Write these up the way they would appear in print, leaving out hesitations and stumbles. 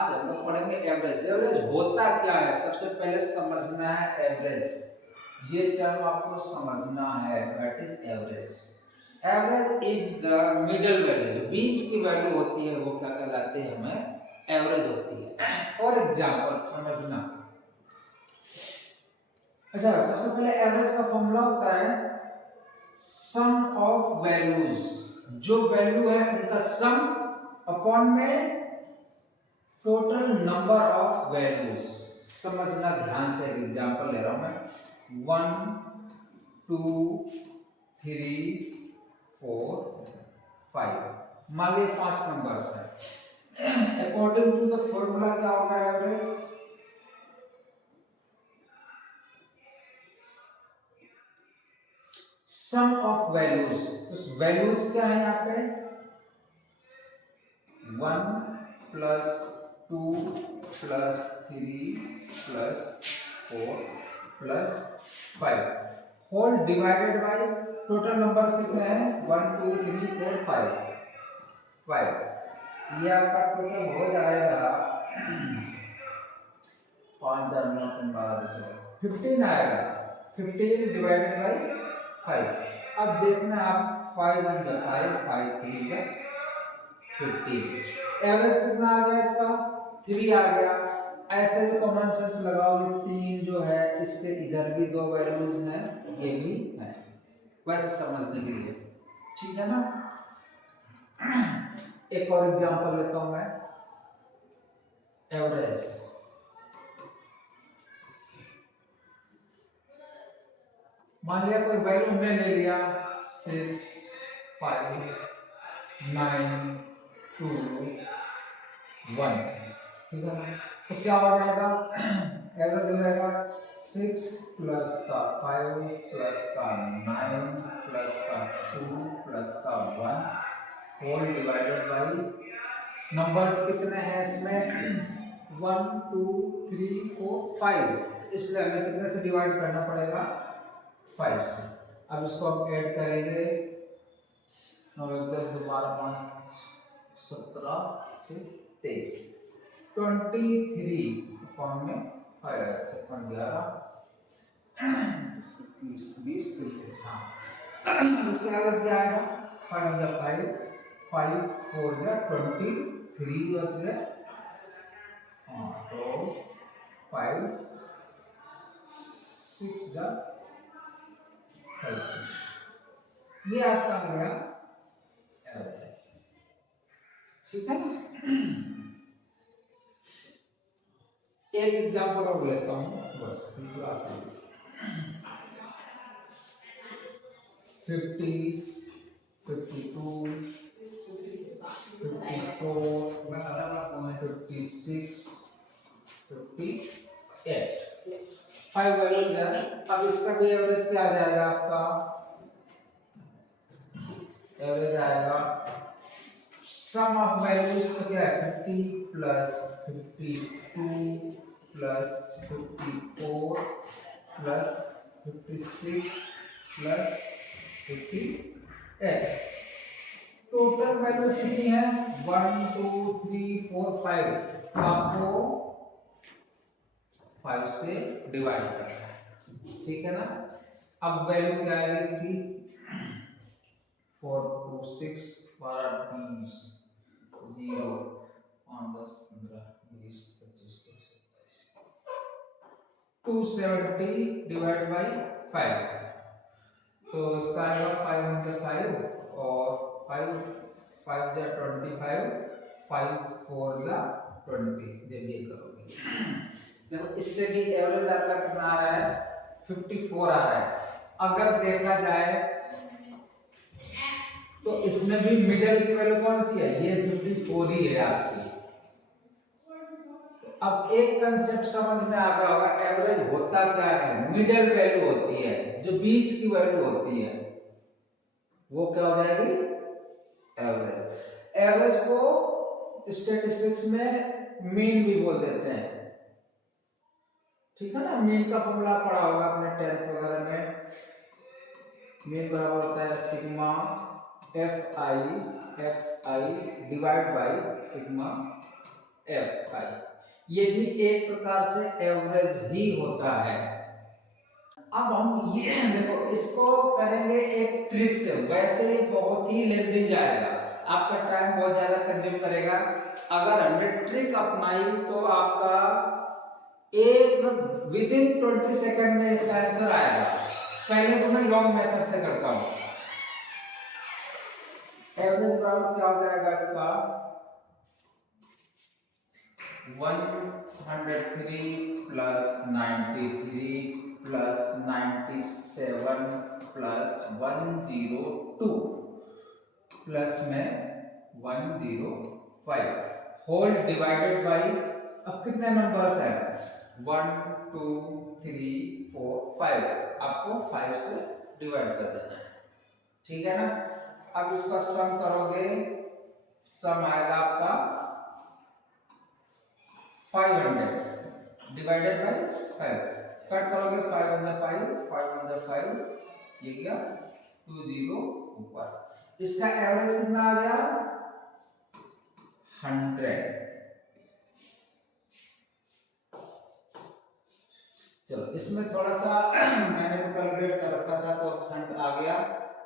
आज हम लोग पढ़ेंगे एवरेज। एवरेज होता क्या है, सबसे पहले समझना है एवरेज। ये टर्म आपको समझना है, what is average. Average is the middle value, जो बीच की वैल्यू होती है वो क्या कहलाती है, हमें एवरेज होती है। फॉर एग्जांपल समझना। अच्छा, सबसे पहले एवरेज का फॉर्मूला होता है सम ऑफ वैल्यूज, जो वैल्यू है उनका सम अपॉन में टोटल नंबर ऑफ वैल्यूज। समझना ध्यान से, एक एग्जांपल ले रहा हूं मैं। 1 2 3 4 5, मान लीजिए 5 नंबर्स है। अकॉर्डिंग टू द फॉर्मूला क्या होगा एवरेज, सम ऑफ वैल्यूज। तो वैल्यूज क्या है यहाँ पे, 1 प्लस 2 प्लस 3 प्लस 4 प्लस 5 whole divided by total numbers कितने हैं, 1 2 3 4 5। ये आपका टोटल हो जाएगा 5 4 9 3 12 15 आएगा। 15 डिवाइडेड बाय 5। अब देखना आप, 5 1 जा 5, 5 3 जा 15। एवरेज कितना आ गया इसका, 3 आ गया। ऐसे भी कॉमन सेंस लगाओगे, 3 जो है इसके इधर भी 2 वैल्यूज हैं, ये भी है, वैसे समझने के लिए, ठीक है ना। एक और एग्जांपल लेता हूं मैं, एवरेज। मान लिया कोई वैल्यू हमने ले लिया 6 5 9 2 1, ठीक है ना। तो क्या हो जाएगा, एवरेज हो जाएगा 6 प्लस का 5 प्लस का 9 प्लस का 2 प्लस का 1 होल डिवाइडेड बाई नंबर्स कितने हैं इसमें 1 2 3 4 5, इसलिए हमें कितने से डिवाइड करना पड़ेगा, 5 से। अब इसको हम ऐड करेंगे, 9 1 10 12 5 17 से 23, 23 अपॉन में 56 11 20 23। इसके एवरेज क्या आएगा, 5 5 5 4 23 बच गए। हाँ, तो 5 6 30, ये आपका आ गया एवरेज, ठीक है ना। एक एग्जांपल और लेता हूँ बस, बिल्कुल आसान से। 50 52 54 56 58, 5 वैल्यूज है। अब इसका भी एवरेज क्या आ जाएगा, आपका एवरेज आएगा सम ऑफ वैल्यूज, तो क्या है 50 plus 52 plus 54 plus 56 plus 58। Total value कितनी है, 1 2 3 4 5, आपको 5 से डिवाइड करना है, ठीक है ना। अब वैल्यू क्या आएगी इसकी, 4 2 6 12 20 0 5 10 15 20 25 27 270 डिवाइड बाई 5, तो इसका आएगा 5 1 5 और 5 5 जा 25, 5 4 जा 20, जब ये करोगे देखो इससे भी एवरेज आपका कितना आ रहा है, 54 आ रहा है। अगर देखा जाए तो इसमें भी मिडिल की वैल्यू कौन सी है, ये 54 ही है आपकी। अब एक कंसेप्ट समझ में आ गया होगा, एवरेज होता क्या है, मिडिल वैल्यू होती है, जो बीच की वैल्यू होती है वो क्या हो जाएगी, एवरेज। एवरेज को स्टैटिस्टिक्स में मीन भी बोल देते हैं, ठीक है ना। मीन का फॉर्मूला पढ़ा होगा आपने 10th वगैरह में। मीन बराबर होता है sigma F I x I divide by sigma F I, ये भी एक प्रकार से एवरेज ही होता है। अब हम ये देखो इसको करेंगे एक ट्रिक से, वैसे ही बहुत ही लेंदी जाएगा, आपका टाइम बहुत ज्यादा कंज्यूम करेगा। अगर हमने ट्रिक अपनाई तो आपका एक विदिन 20 सेकंड में इसका आंसर आएगा। पहले तो मैं लॉन्ग मेथड से करता हूं। एवरेज बराबर क्या हो जाएगा इसका 103 प्लस 93 प्लस 97 प्लस 102 प्लस में 105 होल डिवाइडेड बाई, अब कितने नंबर्स हैं 1 2 3 4 5, आपको 5 से डिवाइड कर देना है, ठीक है ना। अब इसका सम करोगे, सम आएगा आपका 500 डिवाइडेड बाई 5, कट करोगे 5 अंदर 5 ये गया 20 ऊपर, इसका एवरेज कितना आ गया 100। चलो इसमें थोड़ा सा मैंने तो कैलकुलेट कर रखा था तो 100 आ गया,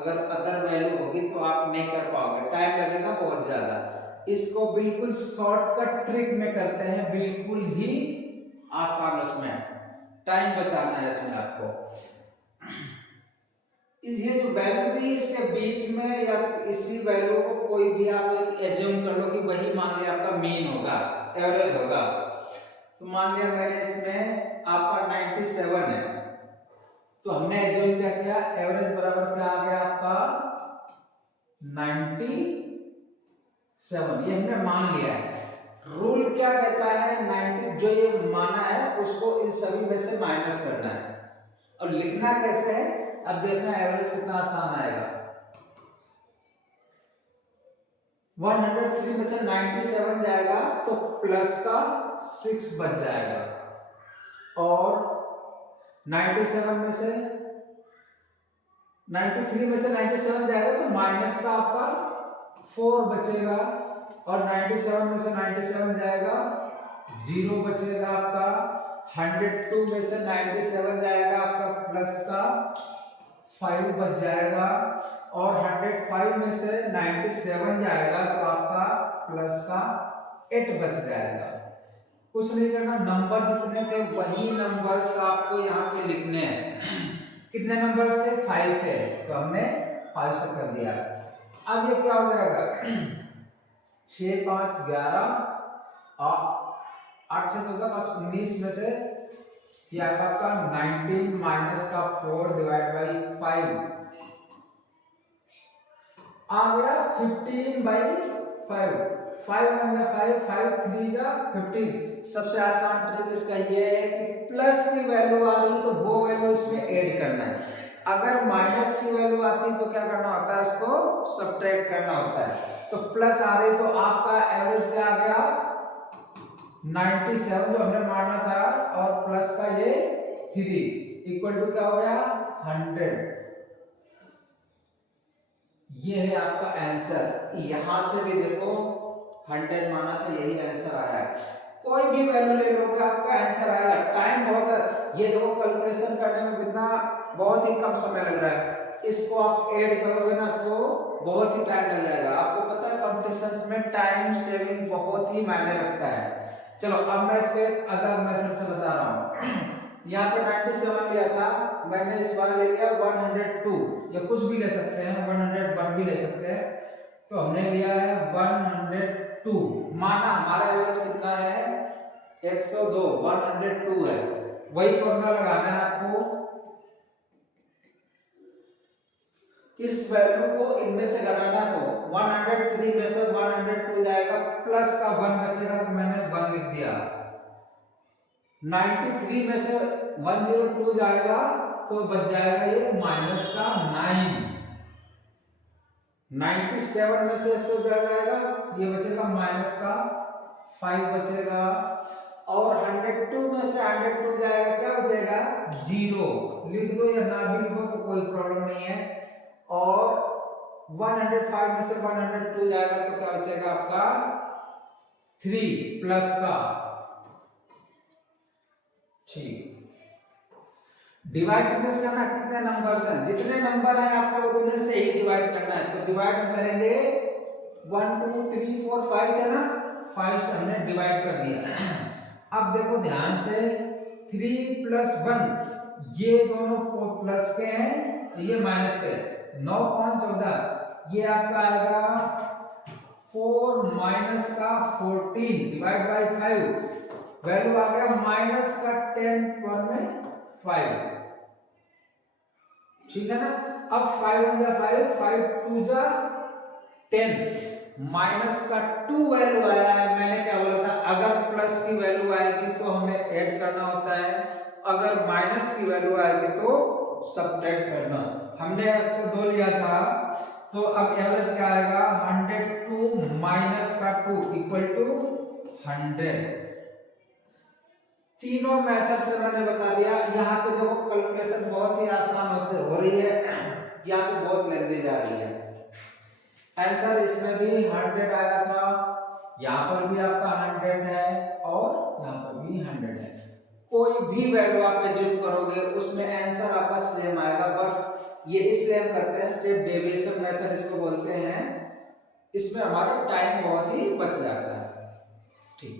अगर अदर वैल्यू होगी तो आप नहीं कर पाओगे, टाइम लगेगा बहुत ज्यादा। इसको बिल्कुल शॉर्टकट ट्रिक में करते हैं, बिल्कुल ही आसान, उसमें टाइम बचाना है इसमें आपको। ये जो वैल्यू दी इसके बीच में या इसी वैल्यू को कोई भी आप एक एज्यूम कर लो कि वही मान लिया आपका मीन होगा, एवरेज होगा। तो मान लिया मैंने इसमें आपका 97 है, तो हमने एज्यूम क्या किया, एवरेज बराबर क्या आ गया आपका 97, ये हमने मान लिया है। रूल क्या कहता है 90 जो ये माना है उसको इन सभी में से माइनस करना है, और लिखना कैसे है अब देखना, एवरेज कितना आसान आएगा। 103 में से 97 जाएगा तो प्लस का 6 बच जाएगा, और 97 में से 93 में से 97 जाएगा तो माइनस का आपका 4 बचेगा, और 97 में से 97 जाएगा 0 बचेगा आपका। 102 में से 97 जाएगा आपका प्लस का 5 बच जाएगा, और 105 में से 97 जाएगा तो आपका प्लस का 8 बच जाएगा। कुछ नहीं करना, नंबर जितने थे वही नंबर्स आपको यहाँ पे लिखने हैं। कितने नंबर्स थे 5 थे, तो हमने 5 से कर दिया। अब ये क्या हो जाएगा 6 5 11 और 8 6 14 5 19 में से क्या आएगा आपका 19 माइनस का 4 डिवाइड बाई 5 आ गया 15 बाई 5, 5 अंदर 5 5 3 जा 15। सबसे आसान ट्रिक इसका ये है कि प्लस की वैल्यू आ रही तो वो वैल्यू इसमें ऐड करना है, अगर माइनस की वैल्यू आती तो क्या करना होता है, इसको सब्ट्रैक्ट करना होता है। तो प्लस आ रही तो आपका एवरेज क्या आ गया 97 जो हमने माना था, और प्लस का ये 3 इक्वल टू क्या हो गया 100। ये है आपका आंसर, यहां से भी देखो 100 माना था, यही आंसर आया है। कोई भी वैल्यू ले लोगे आपका आंसर आएगा। टाइम बहुत है, ये देखो कैलकुलेशन करने में कितना बहुत ही कम समय लग रहा है, इसको आप ऐड करोगे ना तो बहुत ही टाइम लग जाएगा। आपको पता है कॉम्पिटिशन्स में टाइम सेविंग बहुत ही मायने रखता है। चलो अब मैं इसको एक अदर मेथड से बता रहा हूँ। यहाँ पे 97 लिया था, मैंने इस बार ले लिया 102, या कुछ भी ले सकते हैं 101 भी ले सकते हैं, तो हमने लिया है 102, माना हमारा एवरेज कितना है 102, 102 है। वही फॉर्मूला लगाना है आपको, इस वैल्यू को इनमें से घटाना, तो 103 में से 102 जाएगा, प्लस का 1 बचेगा तो मैंने 1 लिख दिया। 93 में से 102 जाएगा तो बच जाएगा ये माइनस का 9। 97 में से 100 जाएगा, ये बचेगा माइनस का 5 बचेगा, और 102 में से 102 जाएगा क्या बचेगा 0। लिख दो या ना भी लिखो तो कोई प्रॉब्लम नहीं है। और 105 में से 102 जाएगा तो क्या बचेगा आपका 3 प्लस का, ठीक, डिवाइड किस करना, कितने नंबर हैं, जितने नंबर हैं आपको उतने से ही डिवाइड करना है। तो डिवाइड हम करेंगे 1 2 3 4 5 है ना, 5 से हमने डिवाइड कर दिया। अब देखो ध्यान से 3 प्लस 1 ये दोनों प्लस के हैं, ये माइनस के, 9 5 14, ये आपका आएगा 4 माइनस का 14 डिवाइड बाय 5, वैल्यू आ गया माइनस का 10 पर में 5, ठीक है ना। अब 5 हो गया 5, 5 2 जा 10, माइनस का 2 वैल्यू आया है। मैंने क्या बोला था, अगर प्लस की वैल्यू आएगी तो हमें ऐड करना होता है, अगर माइनस की वैल्यू आएगी तो सब्ट्रैक्ट करना। हमने 102 लिया था, तो अब एवरेज क्या आएगा, 102 माइनस का 2 इक्वल टू 100। तीनों मेथड से मैंने बता दिया। यहाँ पे देखो कैलकुलेशन बहुत ही आसान हो रही है, यहाँ पे बहुत लेंदी जा रही है। आंसर इसमें भी 100 आया था, यहाँ पर भी आपका 100 है और यहाँ पर भी 100 है। कोई भी वैल्यू आप एज्यूम करोगे उसमें आंसर आपका सेम आएगा, बस ये इसलिए हम करते हैं स्टेप डेविएशन मेथड इसको बोलते हैं, इसमें हमारा टाइम बहुत ही बच जाता है। ठीक।